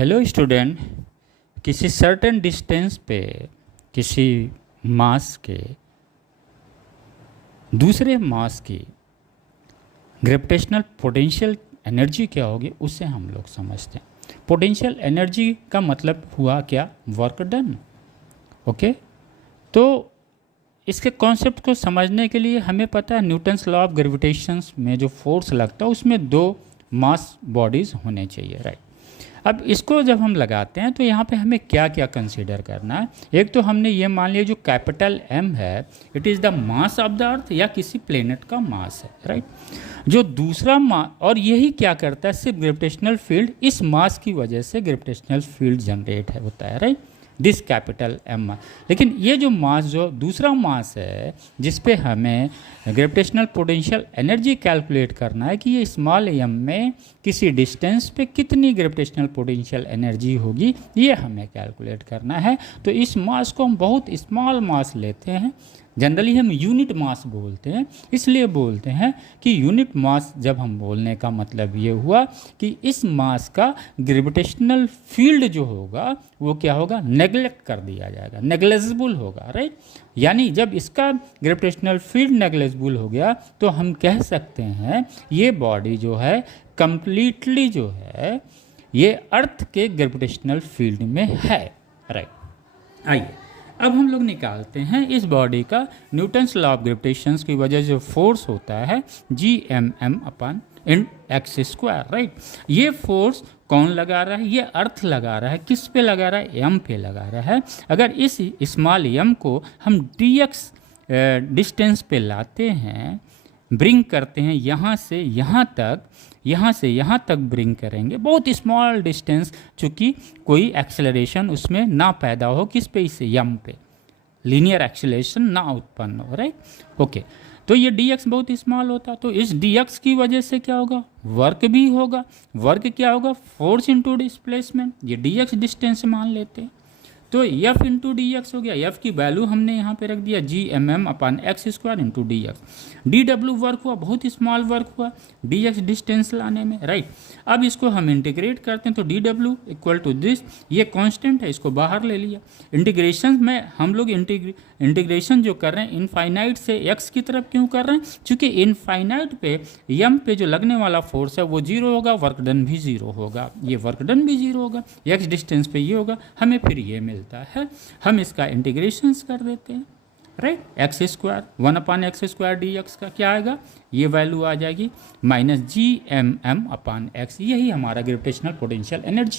Hello student, किसी certain distance पे किसी मास के दूसरे मास की ग्रेविटेशनल पोटेंशियल एनर्जी क्या होगी उसे हम लोग समझते हैं। पोटेंशियल एनर्जी का मतलब हुआ क्या? Work done. ओके, तो इसके कॉन्सेप्ट को समझने के लिए हमें पता है न्यूटन्स लॉ ऑफ ग्रेविटेशन में जो फोर्स लगता है उसमें दो मास बॉडीज़ होने चाहिए, राइट। अब इसको जब हम लगाते हैं तो यहाँ पे हमें क्या क्या कंसीडर करना है। एक तो हमने ये मान लिया जो कैपिटल एम है it is the mass of the earth या किसी प्लेनेट का मास है, राइट। जो दूसरा मास, और यही क्या करता है, सिर्फ ग्रेविटेशनल फील्ड, इस मास की वजह से ग्रेविटेशनल फील्ड जनरेट होता है, राइट, दिस कैपिटल एम। लेकिन ये जो मास, जो दूसरा मास है जिस पे हमें ग्रेविटेशनल पोटेंशियल एनर्जी कैलकुलेट करना है कि ये स्मॉल एम में किसी डिस्टेंस पे कितनी ग्रेविटेशनल पोटेंशियल एनर्जी होगी, ये हमें कैलकुलेट करना है। तो इस मास को हम बहुत स्मॉल मास लेते हैं, जनरली हम यूनिट मास बोलते हैं। इसलिए बोलते हैं कि यूनिट मास, जब हम बोलने का मतलब ये हुआ कि इस मास का ग्रेविटेशनल फील्ड जो होगा वो क्या होगा, नेग्लेक्ट कर दिया जाएगा, नेग्लेजिबल होगा, राइट। यानी जब इसका ग्रेविटेशनल फील्ड नेग्लेजिबल हो गया तो हम कह सकते हैं ये बॉडी जो है कंप्लीटली जो है ये अर्थ के ग्रेविटेशनल फील्ड में है, राइट। आइए अब हम लोग निकालते हैं इस बॉडी का न्यूटन्स लॉ ऑफ ग्रेविटेशन की वजह से जो फोर्स होता है Gmm अपन इन एक्स स्क्वायर, राइट। ये फोर्स कौन लगा रहा है? ये अर्थ लगा रहा है। किस पे लगा रहा है? एम पे लगा रहा है। अगर इस स्मॉल एम को हम dx डिस्टेंस पे लाते हैं, ब्रिंग करते हैं यहाँ से यहाँ तक, यहाँ से यहाँ तक ब्रिंग करेंगे, बहुत स्मॉल डिस्टेंस, चूँकि कोई एक्सेलरेशन उसमें ना पैदा हो, किस पे, इस यम पे, लीनियर एक्सेलरेशन ना उत्पन्न हो, राइट। ओके, तो ये dx बहुत स्मॉल होता, तो इस dx की वजह से क्या होगा, वर्क भी होगा। वर्क क्या होगा? Force into displacement. ये dx डिस्टेंस मान लेते हैं तो F इंटू डी एक्स हो गया। F की वैल्यू हमने यहाँ पे रख दिया Gmm अपन x square into d x. DW work हुआ, बहुत स्मॉल वर्क हुआ dx डिस्टेंस लाने में, राइट। अब इसको हम इंटीग्रेट करते हैं तो DW इक्वल टू दिस, ये कांस्टेंट है, इसको बाहर ले लिया। इंटीग्रेशन में हम लोग इंटीग्रेशन जो कर रहे हैं इनफाइनाइट से x की तरफ क्यों कर रहे हैं? क्योंकि इनफाइनाइट पे m पे जो लगने वाला फोर्स है वो जीरो होगा, वर्क डन भी जीरो होगा, ये वर्क डन भी जीरो होगा, x डिस्टेंस पे ये होगा, हमें फिर ये मिलता है। हम इसका इंटीग्रेशन कर देते हैं, right. X square 1/x² dx का क्या आएगा? ये वैल्यू आ जाएगी -Gmm/x। यही हमारा ग्रेविटेशनल पोटेंशियल एनर्जी